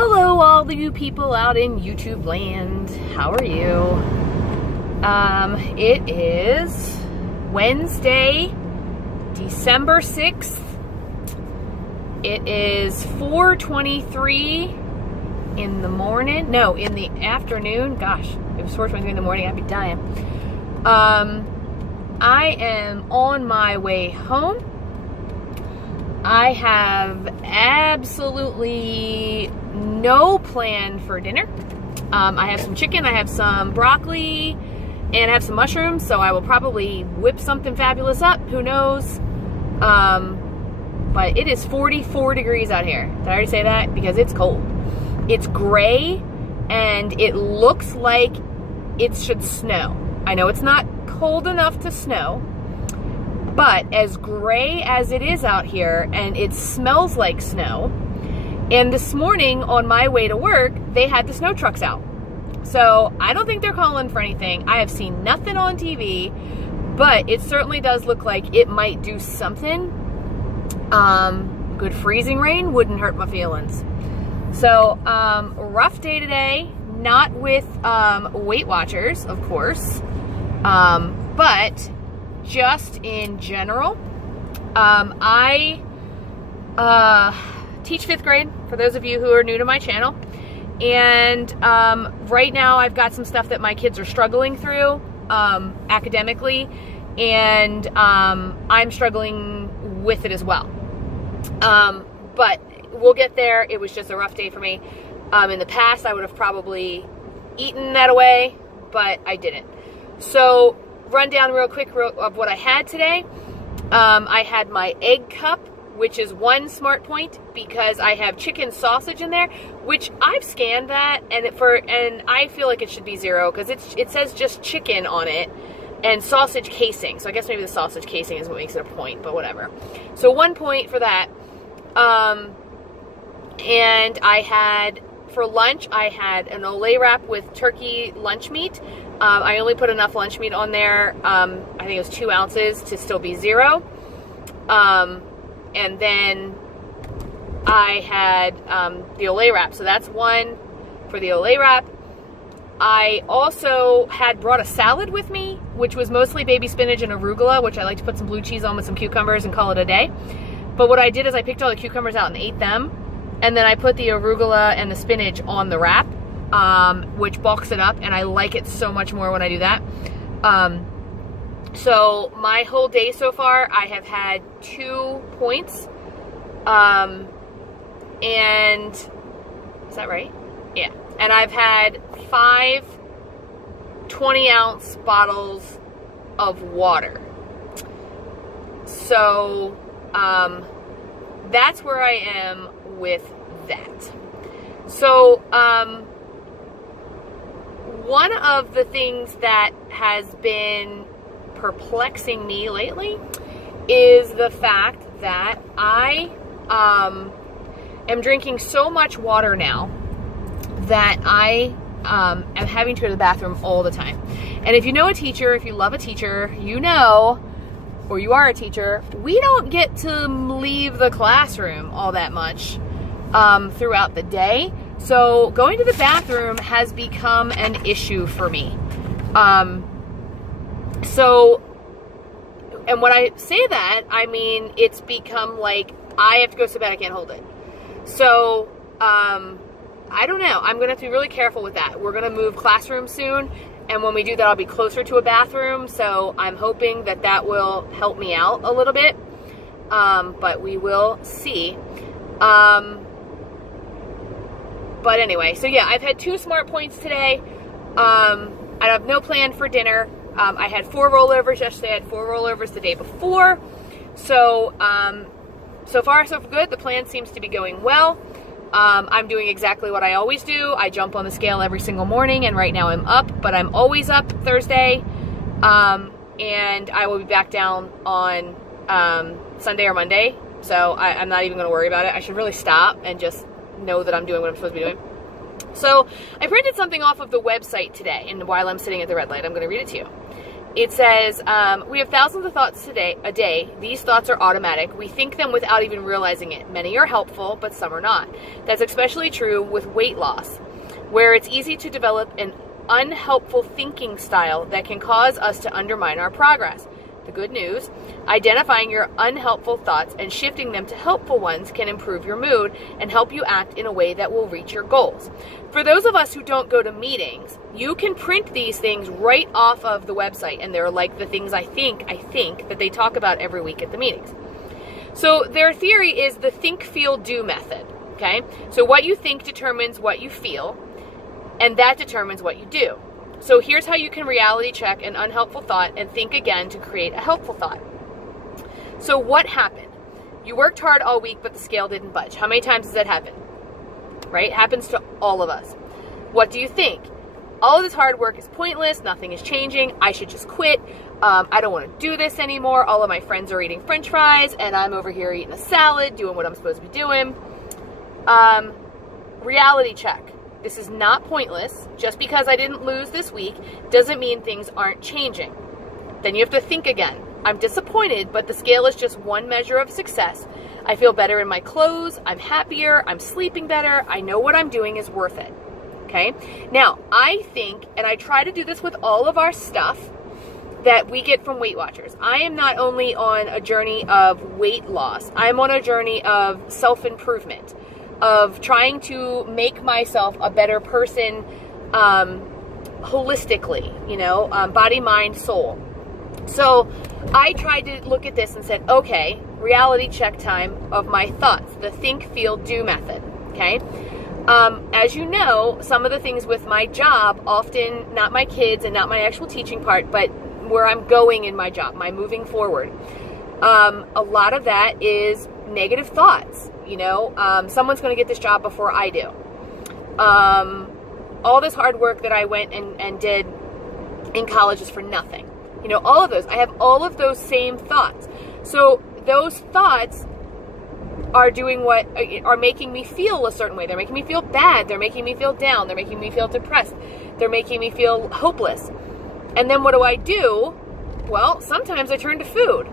Hello, all the you people out in YouTube land. How are you? It is Wednesday, December 6th. It is 4:23 in the morning. No, in the afternoon. Gosh, if it was 4:23 in the morning, I'd be dying. I am on my way home. I have absolutely no plan for dinner. I have some chicken, I have some broccoli, and I have some mushrooms, so I will probably whip something fabulous up. Who knows? But it is 44 degrees out here. Did I already say that? Because it's cold. It's gray, and it looks like it should snow. I know it's not cold enough to snow, but as gray as it is out here, and it smells like snow, and this morning on my way to work, they had the snow trucks out. So I don't think they're calling for anything. I have seen nothing on TV, but it certainly does look like it might do something. Good freezing rain wouldn't hurt my feelings. So, rough day today, not with Weight Watchers, of course, but just in general. I teach 5th grade, for those of you who are new to my channel, and right now I've got some stuff that my kids are struggling through academically, and I'm struggling with it as well. But we'll get there. It was just a rough day for me. In the past, I would have probably eaten that away, but I didn't. So, run down real quick of what I had today. I had my egg cup, which is 1 smart point because I have chicken sausage in there, which I've scanned that, and I feel like it should be 0 because it says just chicken on it and sausage casing. So I guess maybe the sausage casing is what makes it a point, but whatever. So 1 point for that. And I had, for lunch, I had an Olay wrap with turkey lunch meat. I only put enough lunch meat on there, I think it was 2 ounces to still be 0. And then I had the Olay wrap, so that's 1 for the Olay wrap. I also had brought a salad with me, which was mostly baby spinach and arugula, which I like to put some blue cheese on with some cucumbers and call it a day. But what I did is I picked all the cucumbers out and ate them, and then I put the arugula and the spinach on the wrap, which bulks it up, and I like it so much more when I do that. So my whole day so far, I have had 2 points, and is that right? Yeah. And I've had 5 20-ounce bottles of water. So, that's where I am with that. So, one of the things that has been perplexing me lately is the fact that I am drinking so much water now that I am having to go to the bathroom all the time. And if you know a teacher, if you love a teacher, you know, or you are a teacher, we don't get to leave the classroom all that much throughout the day. So going to the bathroom has become an issue for me. So, and when I say that, I mean, it's become like, I have to go so bad I can't hold it. So, I don't know. I'm going to have to be really careful with that. We're going to move classrooms soon, and when we do that, I'll be closer to a bathroom, so I'm hoping that that will help me out a little bit, but we will see. But anyway, so yeah, I've had 2 smart points today. I have no plan for dinner. I had 4 rollovers yesterday. I had 4 rollovers the day before. So, so far so good. The plan seems to be going well. I'm doing exactly what I always do. I jump on the scale every single morning, and right now I'm up, but I'm always up Thursday. And I will be back down on Sunday or Monday. So I'm not even going to worry about it. I should really stop and just know that I'm doing what I'm supposed to be doing. So I printed something off of the website today, and while I'm sitting at the red light, I'm going to read it to you. It says, we have thousands of thoughts a day. These thoughts are automatic. We think them without even realizing it. Many are helpful, but some are not. That's especially true with weight loss, where it's easy to develop an unhelpful thinking style that can cause us to undermine our progress. The good news, identifying your unhelpful thoughts and shifting them to helpful ones can improve your mood and help you act in a way that will reach your goals. For those of us who don't go to meetings, you can print these things right off of the website, and they're like the things I think that they talk about every week at the meetings. So their theory is the Think.Feel.Do method, okay? So what you think determines what you feel, and that determines what you do. So here's how you can reality check an unhelpful thought and think again to create a helpful thought. So what happened? You worked hard all week, but the scale didn't budge. How many times does that happen? Right? It happens to all of us. What do you think? All of this hard work is pointless. Nothing is changing. I should just quit. I don't want to do this anymore. All of my friends are eating French fries, and I'm over here eating a salad, doing what I'm supposed to be doing. Reality check. This is not pointless. Just because I didn't lose this week doesn't mean things aren't changing. Then you have to think again. I'm disappointed, but the scale is just one measure of success. I feel better in my clothes. I'm happier. I'm sleeping better. I know what I'm doing is worth it. Okay? Now, I think, and I try to do this with all of our stuff that we get from Weight Watchers. I am not only on a journey of weight loss. I'm on a journey of self-improvement, of trying to make myself a better person holistically, body, mind, soul. So I tried to look at this and said, okay, reality check time of my thoughts, the Think.Feel.Do method, okay? As you know, some of the things with my job, often not my kids and not my actual teaching part, but where I'm going in my job, my moving forward, a lot of that is negative thoughts. Someone's going to get this job before I do. All this hard work that I went and did in college is for nothing. All of those. I have all of those same thoughts. So those thoughts are are making me feel a certain way. They're making me feel bad. They're making me feel down. They're making me feel depressed. They're making me feel hopeless. And then what do? Well, sometimes I turn to food.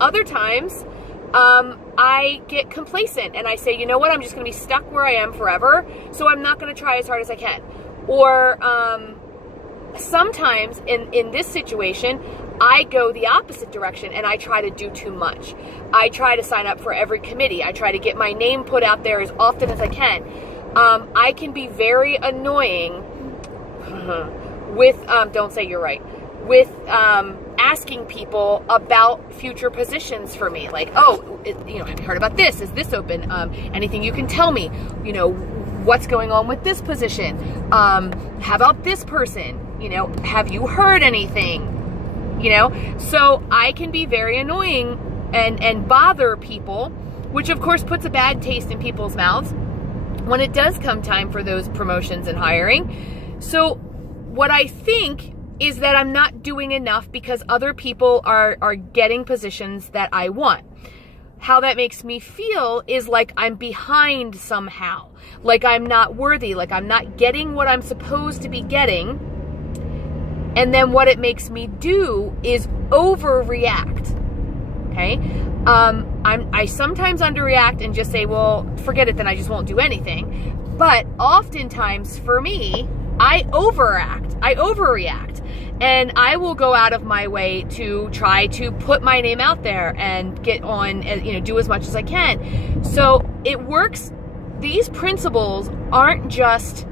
Other times, I get complacent and I say, you know what, I'm just going to be stuck where I am forever, so I'm not going to try as hard as I can. Or sometimes in this situation, I go the opposite direction and I try to do too much. I try to sign up for every committee. I try to get my name put out there as often as I can. I can be very annoying with, don't say you're right, with asking people about future positions for me. Like, have you heard about this? Is this open? Anything you can tell me? What's going on with this position? How about this person? Have you heard anything? So I can be very annoying and bother people, which of course puts a bad taste in people's mouths when it does come time for those promotions and hiring. So what I think is that I'm not doing enough because other people are getting positions that I want. How that makes me feel is like I'm behind somehow, like I'm not worthy, like I'm not getting what I'm supposed to be getting. And then what it makes me do is overreact, okay? I sometimes underreact and just say, well, forget it, then I just won't do anything. But oftentimes for me, I overreact, and I will go out of my way to try to put my name out there and get on, do as much as I can. So it works. These principles aren't just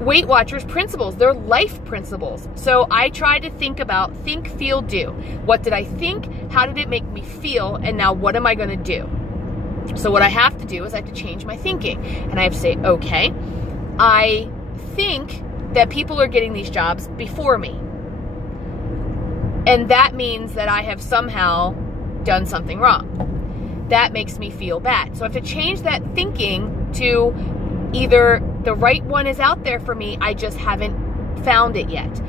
Weight Watchers principles, they're life principles. So I try to think about Think, Feel, Do. What did I think? How did it make me feel? And now what am I going to do? So what I have to do is I have to change my thinking, and I have to say, okay, I think that people are getting these jobs before me, and that means that I have somehow done something wrong. That makes me feel bad. So I have to change that thinking to either the right one is out there for me, I just haven't found it yet.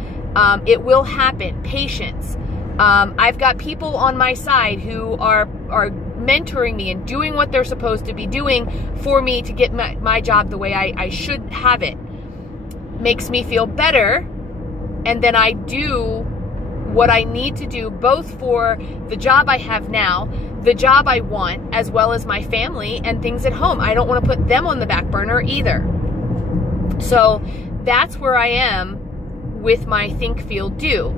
It will happen. Patience. I've got people on my side who are mentoring me and doing what they're supposed to be doing for me to get my job the way I should have it. Makes me feel better, and then I do what I need to do both for the job I have now, the job I want, as well as my family and things at home. I don't want to put them on the back burner either. So that's where I am with my Think.Feel.Do.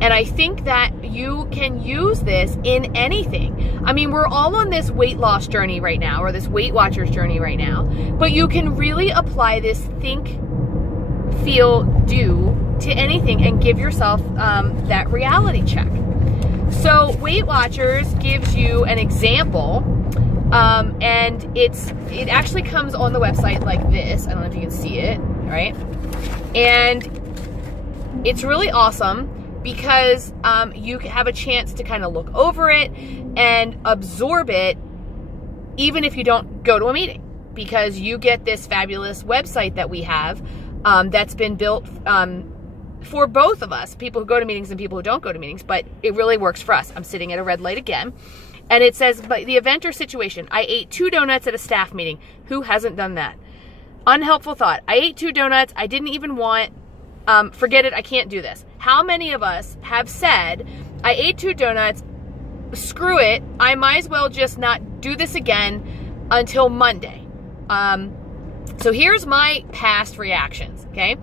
And I think that you can use this in anything. I mean, we're all on this weight loss journey right now, or this Weight Watchers journey right now, but you can really apply this Think.Feel.Do to anything and give yourself that reality check. So Weight Watchers gives you an example, and it actually comes on the website like this. I don't know if you can see it, right? And it's really awesome because you have a chance to kind of look over it and absorb it, even if you don't go to a meeting, because you get this fabulous website that we have that's been built for both of us, people who go to meetings and people who don't go to meetings, but it really works for us. I'm sitting at a red light again, and it says, but the event or situation, I ate 2 donuts at a staff meeting. Who hasn't done that? Unhelpful thought. I ate 2 donuts. I didn't even want, forget it, I can't do this. How many of us have said, I ate 2 donuts, screw it, I might as well just not do this again until Monday. So here's my past reactions, okay?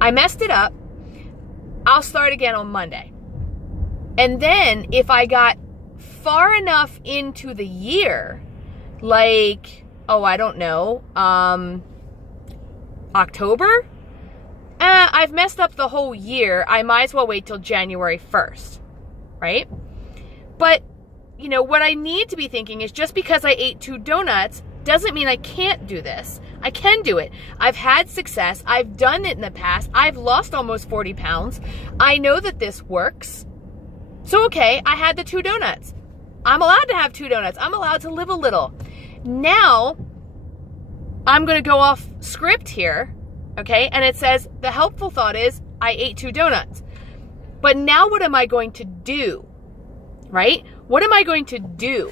I messed it up. I'll start again on Monday. And then if I got far enough into the year, like, oh, I don't know, October? I've messed up the whole year. I might as well wait till January 1st, right? But, you know, what I need to be thinking is just because I ate 2 donuts doesn't mean I can't do this. I can do it. I've had success. I've done it in the past. I've lost almost 40 pounds. I know that this works. So, okay, I had the 2 donuts. I'm allowed to have 2 donuts. I'm allowed to live a little. Now, I'm going to go off script here, okay? And it says, the helpful thought is, I ate 2 donuts. But now what am I going to do, right? What am I going to do?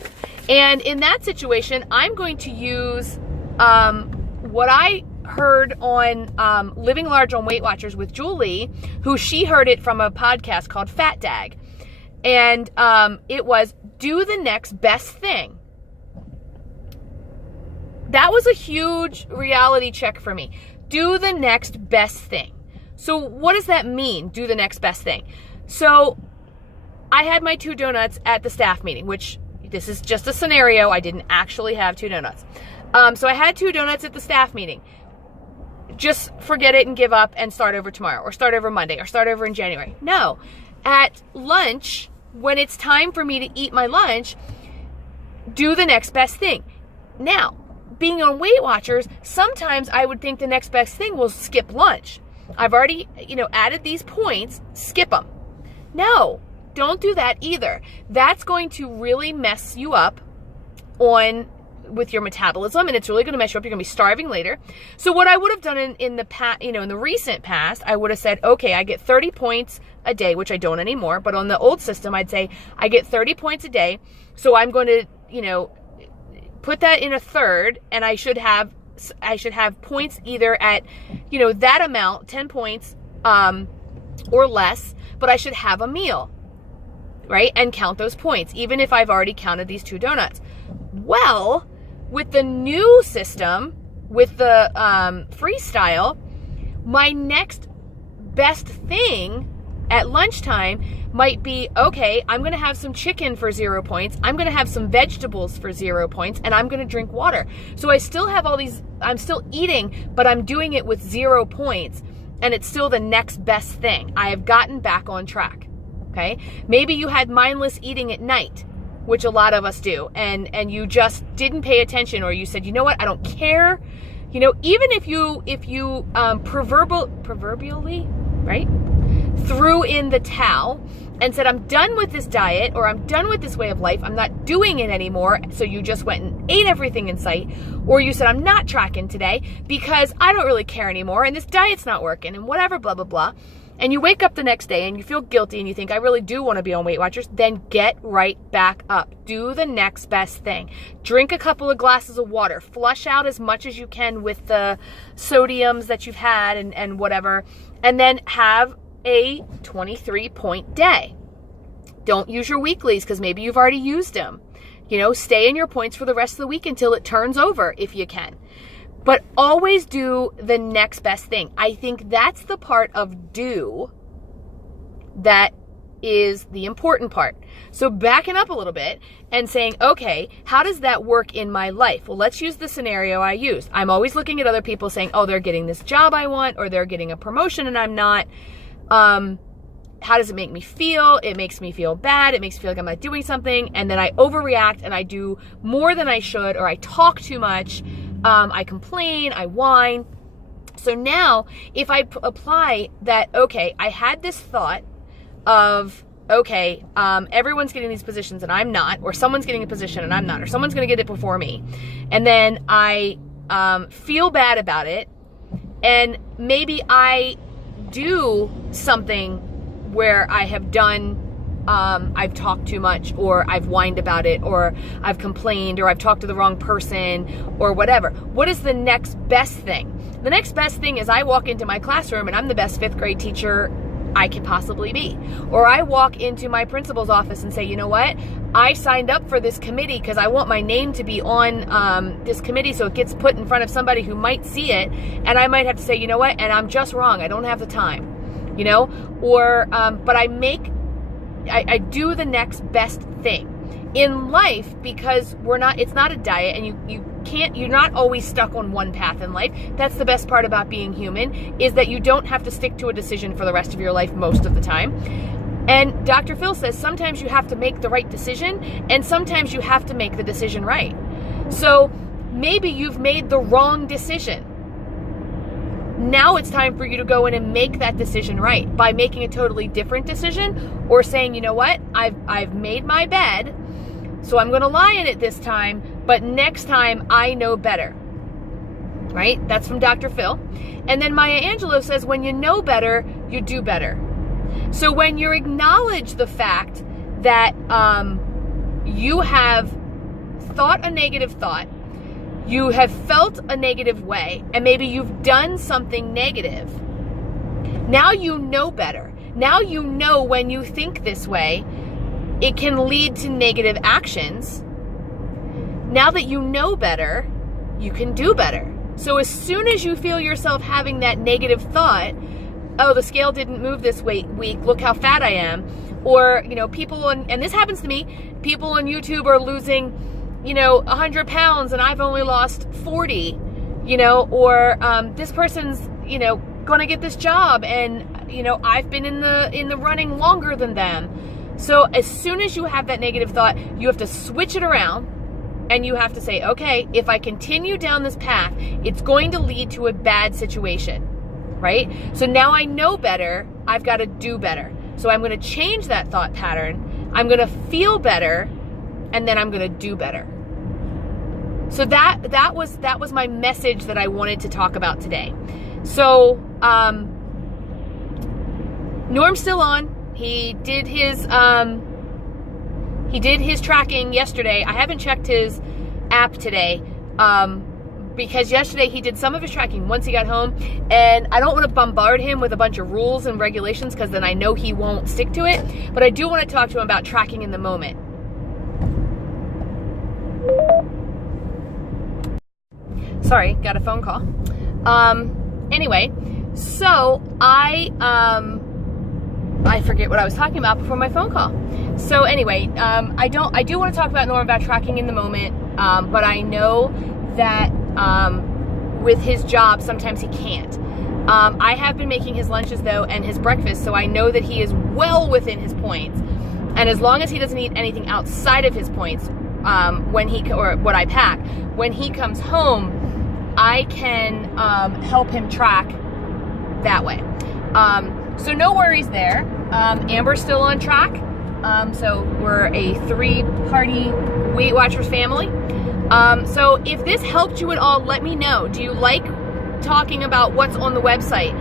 And in that situation, I'm going to use what I heard on Living Large on Weight Watchers with Julie, who she heard it from a podcast called Fat Dag. And it was, do the next best thing. That was a huge reality check for me. Do the next best thing. So what does that mean, do the next best thing? So I had my 2 donuts at the staff meeting, which this is just a scenario. I didn't actually have 2 donuts. So I had 2 donuts at the staff meeting. Just forget it and give up and start over tomorrow, or start over Monday, or start over in January. No. At lunch, when it's time for me to eat my lunch, do the next best thing. Now, being on Weight Watchers, sometimes I would think the next best thing was skip lunch. I've already, added these points, skip them. No, don't do that either. That's going to really mess you up with your metabolism, and it's really going to mess you up. You're going to be starving later. So what I would have done in the past, in the recent past, I would have said, okay, I get 30 points a day, which I don't anymore, but on the old system, I'd say I get 30 points a day. So I'm going to, put that in a third, and I should have points either at, that amount, 10 points, or less, but I should have a meal, right? And count those points, even if I've already counted these 2 donuts. Well, with the new system, with the freestyle, my next best thing at lunchtime might be, okay, I'm going to have some chicken for 0 points. I'm going to have some vegetables for 0 points, and I'm going to drink water. So I still have all these, I'm still eating, but I'm doing it with 0 points, and it's still the next best thing. I have gotten back on track, okay? Maybe you had mindless eating at night, which a lot of us do, and you just didn't pay attention, or you said, you know what, I don't care. Even if you proverbially, right, threw in the towel and said, I'm done with this diet, or I'm done with this way of life, I'm not doing it anymore, so you just went and ate everything in sight, or you said, I'm not tracking today because I don't really care anymore, and this diet's not working, and whatever, blah, blah, blah, and you wake up the next day and you feel guilty and you think, I really do want to be on Weight Watchers, then get right back up. Do the next best thing. Drink a couple of glasses of water. Flush out as much as you can with the sodiums that you've had and whatever, and then have a 23-point day. Don't use your weeklies because maybe you've already used them. You know, stay in your points for the rest of the week until it turns over if you can. But always do the next best thing. I think that's the part of do that is the important part. So backing up a little bit and saying, okay, how does that work in my life? Well, let's use the scenario I used. I'm always looking at other people saying, oh, they're getting this job I want, or they're getting a promotion and I'm not. How does it make me feel? It makes me feel bad. It makes me feel like I'm not doing something. And then I overreact and I do more than I should, or I talk too much. I complain, I whine. So now if I apply that, okay, I had this thought of, okay, everyone's getting these positions and I'm not, or someone's getting a position and I'm not, or someone's going to get it before me. And then I feel bad about it. And maybe I do something where I have done, I've talked too much, or I've whined about it, or I've complained, or I've talked to the wrong person, or whatever. What is the next best thing? The next best thing is I walk into my classroom and I'm the best 5th grade teacher I could possibly be. Or I walk into my principal's office and say, you know what? I signed up for this committee because I want my name to be on this committee so it gets put in front of somebody who might see it. And I might have to say, you know what? And I'm just wrong. I don't have the time. You know, or, but I do the next best thing in life, because it's not a diet, and you're not always stuck on one path in life. That's the best part about being human, is that you don't have to stick to a decision for the rest of your life most of the time. And Dr. Phil says sometimes you have to make the right decision, and sometimes you have to make the decision right. So maybe you've made the wrong decision. Now it's time for you to go in and make that decision right by making a totally different decision, or saying, you know what, I've made my bed, so I'm going to lie in it this time, but next time I know better. Right? That's from Dr. Phil. And then Maya Angelou says, when you know better, you do better. So when you acknowledge the fact that you have thought a negative thought, you have felt a negative way, and maybe you've done something negative. Now you know better. Now you know when you think this way, it can lead to negative actions. Now that you know better, you can do better. So as soon as you feel yourself having that negative thought, oh, the scale didn't move this week, look how fat I am. Or, you know, people and this happens to me, people on YouTube are losing, 100 pounds and I've only lost 40, or this person's, going to get this job and, I've been in the running longer than them. So as soon as you have that negative thought, you have to switch it around and you have to say, okay, if I continue down this path, it's going to lead to a bad situation, right? So now I know better, I've got to do better. So I'm going to change that thought pattern, I'm going to feel better, and then I'm going to do better. So that was my message that I wanted to talk about today. So Norm's still on. He did his tracking yesterday. I haven't checked his app today because yesterday he did some of his tracking once he got home, and I don't want to bombard him with a bunch of rules and regulations because then I know he won't stick to it. But I do want to talk to him about tracking in the moment. Sorry, got a phone call. Anyway, so I forget what I was talking about before my phone call. So anyway, I do want to talk about Norm about tracking in the moment, but I know that with his job, sometimes he can't. I have been making his lunches though and his breakfast, so I know that he is well within his points. And as long as he doesn't eat anything outside of his points, or what I pack, when he comes home, I can help him track that way. So no worries there. Amber's still on track. So we're a 3-party Weight Watchers family. So if this helped you at all, let me know. Do you like talking about what's on the website?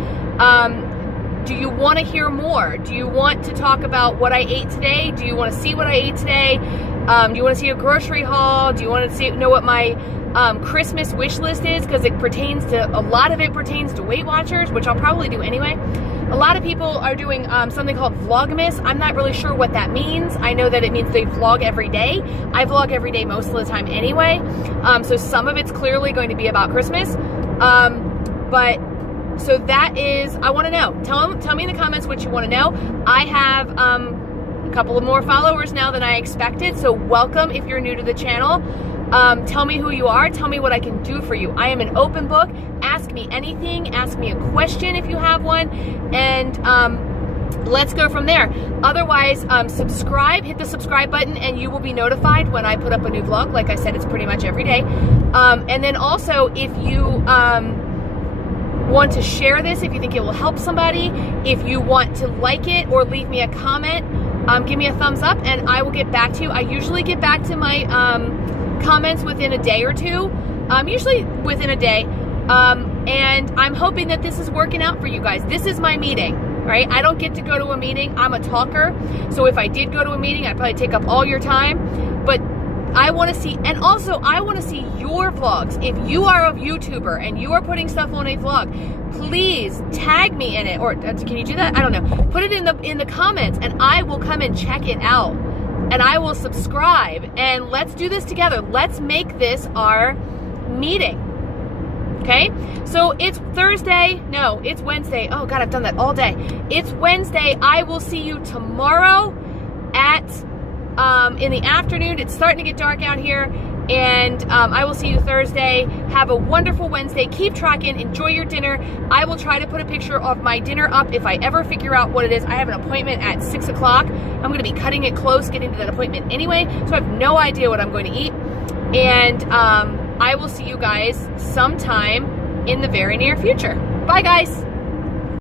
Do you want to hear more? Do you want to talk about what I ate today? Do you want to see what I ate today? Do you want to see a grocery haul? Do you want to know what my Christmas wish list is? Because a lot of it pertains to Weight Watchers, which I'll probably do anyway. A lot of people are doing something called Vlogmas. I'm not really sure what that means. I know that it means they vlog every day. I vlog every day most of the time anyway. So some of it's clearly going to be about Christmas. So that is, I want to know. Tell me in the comments what you want to know. I have a couple of more followers now than I expected, so welcome if you're new to the channel. Tell me who you are. Tell me what I can do for you. I am an open book. Ask me anything. Ask me a question if you have one, and let's go from there. Otherwise, subscribe. Hit the subscribe button, and you will be notified when I put up a new vlog. Like I said, it's pretty much every day. And then also, if you want to share this, if you think it will help somebody, if you want to like it or leave me a comment, give me a thumbs up, and I will get back to you. I usually get back to my comments within a day or two, usually within a day, and I'm hoping that this is working out for you guys. This is my meeting, right? I don't get to go to a meeting. I'm a talker, so if I did go to a meeting, I'd probably take up all your time, but I want to see, and also I want to see your vlogs. If you are a YouTuber and you are putting stuff on a vlog, please tag me in it, or can you do that? I don't know. Put it in the comments, and I will come and check it out, and I will subscribe, and let's do this together. Let's make this our meeting. Okay? So it's Thursday. No, it's Wednesday. Oh God, I've done that all day. It's Wednesday. I will see you tomorrow at in the afternoon. It's starting to get dark out here, and I will see you Thursday. Have a wonderful Wednesday. Keep tracking. Enjoy your dinner. I will try to put a picture of my dinner up if I ever figure out what it is. I have an appointment at 6 o'clock. I'm going to be cutting it close, getting to that appointment anyway, so I have no idea what I'm going to eat. And I will see you guys sometime in the very near future. Bye, guys.